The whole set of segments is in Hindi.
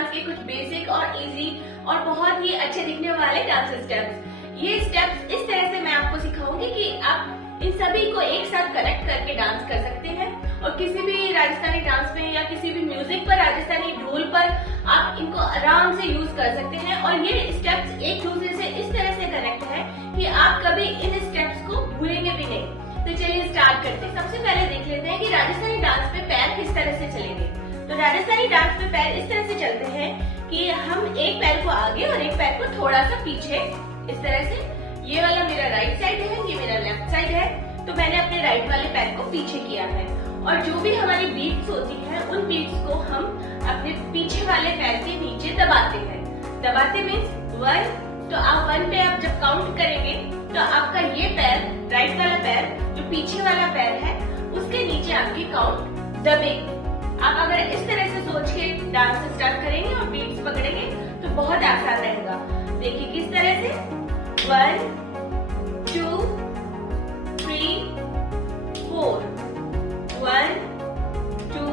डांस के कुछ बेसिक और इजी और बहुत ही अच्छे दिखने वाले डांस स्टेप्स। ये स्टेप्स इस तरह से मैं आपको सिखाऊंगी कि आप इन सभी को एक साथ कनेक्ट करके डांस कर सकते हैं और किसी भी राजस्थानी डांस में या किसी भी म्यूजिक पर, राजस्थानी ढोल पर आप इनको आराम से यूज कर सकते हैं। और ये स्टेप्स एक दूसरे से इस तरह से कनेक्ट है कि आप कभी इन स्टेप्स को भूलेंगे भी नहीं। तो चलिए स्टार्ट करते हैं। सबसे पहले देख लेते हैं कि राजस्थानी डांस में पैर किस तरह से चलेंगे। तो राजस्थानी डांस में पैर इस तरह से चलते हैं कि हम एक पैर को आगे और एक पैर को थोड़ा सा पीछे, इस तरह से। ये वाला मेरा राइट साइड है, ये मेरा लेफ्ट साइड है, तो मैंने अपने राइट वाले पैर को पीछे किया है। और जो भी हमारी बीट्स होती है उन बीट्स को हम अपने पीछे वाले पैर के नीचे दबाते हैं। दबाते मीन्स 1, तो आप 1 पे आप जब काउंट करेंगे तो आपका ये पैर, राइट वाला पैर, जो पीछे वाला पैर है, उसके नीचे आपकी काउंट दबेगी। आप अगर इस तरह से सोच के डांस स्टार्ट करेंगे और बीट्स पकड़ेंगे तो बहुत आसान रहेगा। देखिए किस तरह से 1 2 3 4, 1 2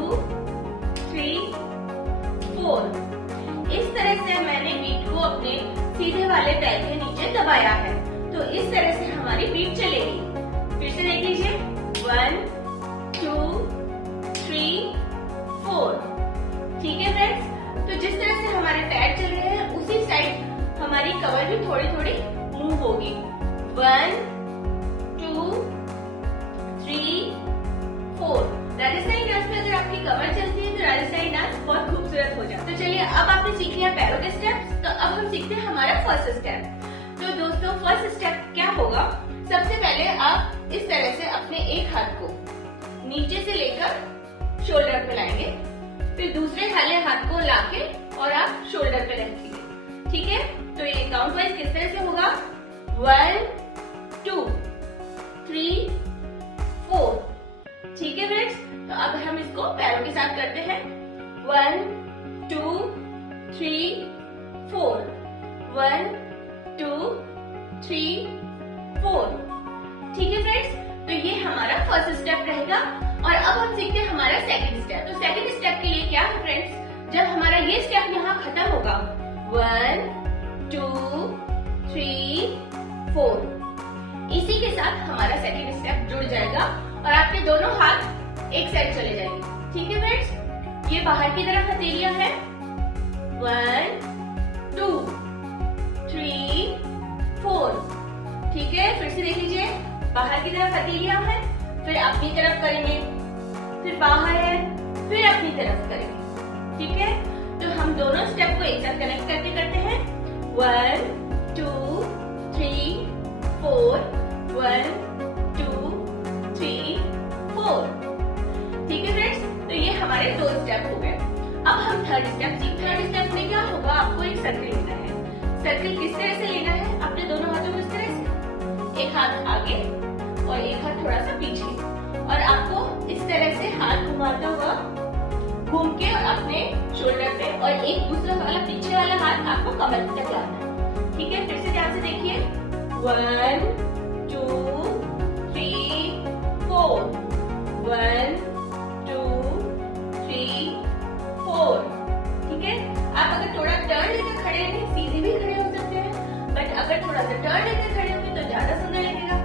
3 4। इस तरह से मैंने बीट को अपने सीधे वाले पैर के नीचे दबाया है, तो इस तरह से हमारी बीट चलेगी। फिर से देख लीजिए 1 2 3 4। ठीक है फ्रेंड्स, तो जिस तरह से हमारे पैर चल रहे हैं उसी साइड हमारी कमर भी थोड़ी थोड़ी मूव होगी। 1 2 3 4। राजस्थानी डांस में अगर आपकी कमर चलती है तो राजस्थानी डांस बहुत खूबसूरत हो जाता है। तो चलिए अब आपने सीख लिया पैरों के स्टेप्स, तो अब हम सीखते हैं हमारा फर्स्ट स्टेप। तो दोस्तों फर्स्ट स्टेप क्या होगा, सबसे पहले आप इस तरह से अपने एक हाथ को नीचे से लेकर शोल्डर पे लाएंगे, फिर दूसरे वाले हाथ को लाके और आप शोल्डर पे रखेंगे। ठीक है, तो ये काउंट वाइज किस तरह से होगा 1 2 3 4। ठीक है फ्रेंड्स, तो अब हम इसको पैरों के साथ करते हैं 1 2 3 4, 1 2 3 4। ठीक है फ्रेंड्स, तो ये हमारा फर्स्ट स्टेप रहेगा। और अब हम सीखते हैं हमारा सेकंड स्टेप। तो सेकंड स्टेप के लिए क्या है फ्रेंड्स, जब हमारा ये स्टेप यहाँ खत्म होगा 1 2 3 4, इसी के साथ हमारा सेकंड स्टेप जुड़ जाएगा और आपके दोनों हाथ एक साइड चले जाएंगे। ठीक है फ्रेंड्स, ये बाहर की तरफ हथेलियां है 1 2 3 4। ठीक है, फिर से देख लीजिए बाहर की तरफ हथेलियां है, फिर अपनी तरफ करेंगे, फिर बाहर है, फिर अपनी तरफ करेंगे। ठीक है, तो हम दोनों स्टेप को एक साथ कनेक्ट करते करते हैं 1 2 3 4, 1 2 3 4। ठीक है फ्रेंड्स, तो ये हमारे 2 स्टेप हो गए। अब हम थर्ड स्टेप सीखते हैं। थर्ड स्टेप में क्या होगा, आपको एक सर्कल लेना है। सर्कल किस तरह से लेना है, अपने दोनों हाथों को इस तरह से, एक हाथ आगे और एक हाथ थोड़ा सा पीछे, और आपको इस तरह से हाथ घुमाता हुआ घूम के और अपने शोल्डर पे, और एक दूसरा वाला पीछे वाला हाथ आपको कमर तक लाना है। ठीक है, फिर से ध्यान से देखिए 1 2 3 4, 1 2 3 4। ठीक है, आप अगर थोड़ा टर्न लेकर खड़े रहेंगे, सीधे भी खड़े हो सकते हैं, बट अगर थोड़ा सा टर्न लेकर खड़े होंगे तो ज्यादा सुंदर लगेगा।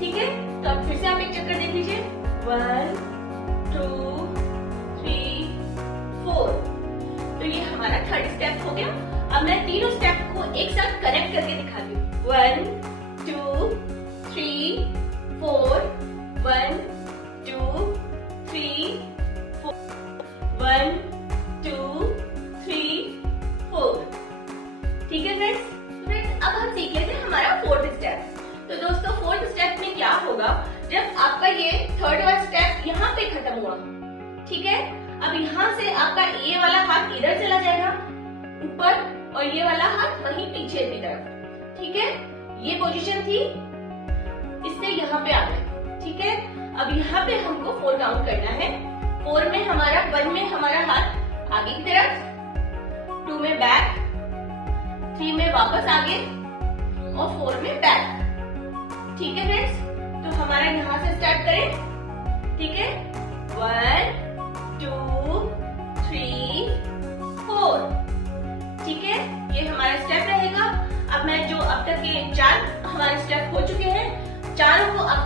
ठीक है, तो अब फिर से आप एक चक्कर देख लीजिए 1 2 3 4। तो ये हमारा थर्ड स्टेप हो गया। अब मैं तीनों स्टेप को एक साथ कनेक्ट करके दिखाती हूँ 1 2 3 4, 1 2 3 4, 1 2 3 4। ठीक है फ्रेंड्स, अब हम सीख लेते हैं हमारा फोर्थ स्टेप। तो दोस्तों फोर्थ स्टेप में क्या होगा, जब आपका ये थर्ड वाला स्टेप यहाँ पे खत्म हुआ, ठीक है, अब यहाँ से आपका ये वाला हाथ इधर चला जाएगा ऊपर और ये वाला हाथ वहीं पीछे की तरफ। ठीक है, ये पोजीशन थी, इससे यहाँ पे आ गए। ठीक है, अब यहाँ पे हमको 4 काउंट करना है। 4 में हमारा 1 में हमारा हाथ आगे की तरफ, 2 में बैक, 3 में वापस आगे और 4 में बैक। ठीक है फ्रेंड्स, तो हमारा यहाँ से स्टार्ट करें। ठीक है, 1 2 3 4।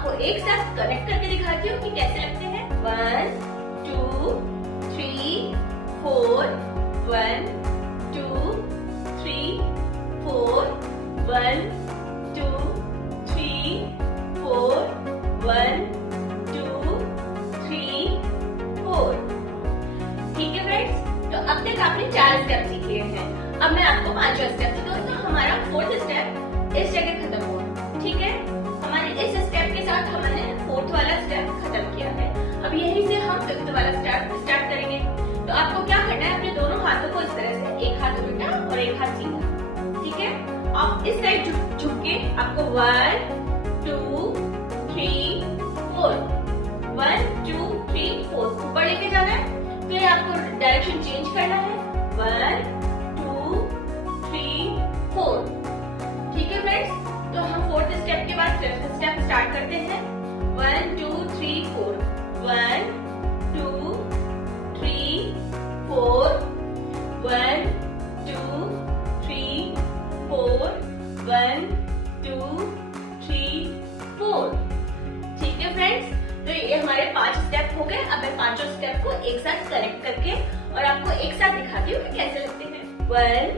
आपको एक साथ कनेक्ट करके दिखाती हूँ कि कैसे लगते हैं। 1 2 3 4 1 2 3 4 1 2 3 4 1 2 3 4। ठीक है फ्रेंड्स, तो अब तक आपने 4 स्टेप सीखे हैं। अब मैं आपको 5वां स्टेप। तो दोस्तों हमारा 4th स्टेप इस जगह खत्म हुआ। ठीक है, हमारे इस स्टेप के साथ हमने 4th वाला स्टेप खत्म किया है। अब यहीं से हम 5th वाला स्टेप स्टार्ट करेंगे। तो आपको क्या करना है, अपने दोनों हाथों को इस तरह से, एक हाथ उल्टा और एक हाथ सीधा। ठीक है, आप इस साइड झुक के आपको 1 2 3 4 1 2 3 4 ऊपर लेके जाना है। फिर आपको डायरेक्शन चेंज करना है। 1 2 3 4। ठीक है फ्रेंड्स, तो हम 4th स्टेप के बाद 5th स्टेप स्टार्ट करते हैं। 1 2 3 4 1 2 3 4 1 2 3 4 1 2 3 4। ठीक है फ्रेंड्स, तो ये हमारे 5 स्टेप हो गए। अब मैं 5 स्टेप को एक साथ कनेक्ट करके और आपको एक साथ दिखाती हूँ कि कैसे लगते हैं। 1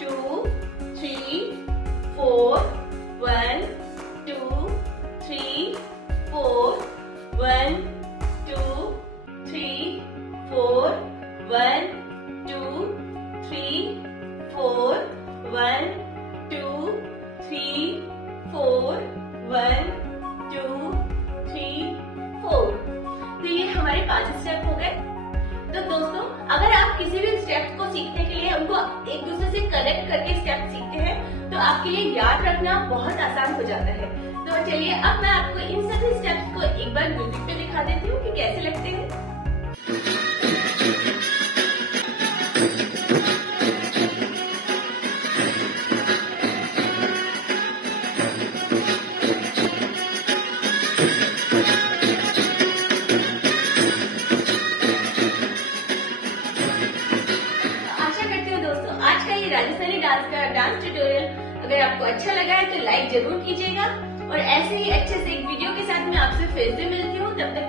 2 3 4 1 2 3 4 1 2 3 4 1 2 3 4 1 2 3 4 1 2 3 4। तो ये हमारे 5 स्टेप हो गए। तो दोस्तों अगर आप किसी भी स्टेप को सीखने के लिए उनको एक दूसरे से कनेक्ट करके स्टेप सीखते हैं तो आपके लिए याद रखना बहुत आसान हो जाता है। तो चलिए अब मैं आपको इन सभी स्टेप्स को एक बार म्यूजिक पे दिखा देती हूँ कि कैसे लगते हैं। राजस्थानी डांस का डांस ट्यूटोरियल अगर आपको अच्छा लगा है तो लाइक जरूर कीजिएगा और ऐसे ही अच्छे से एक वीडियो के साथ मैं आपसे फिर से मिलती हूँ। तब तक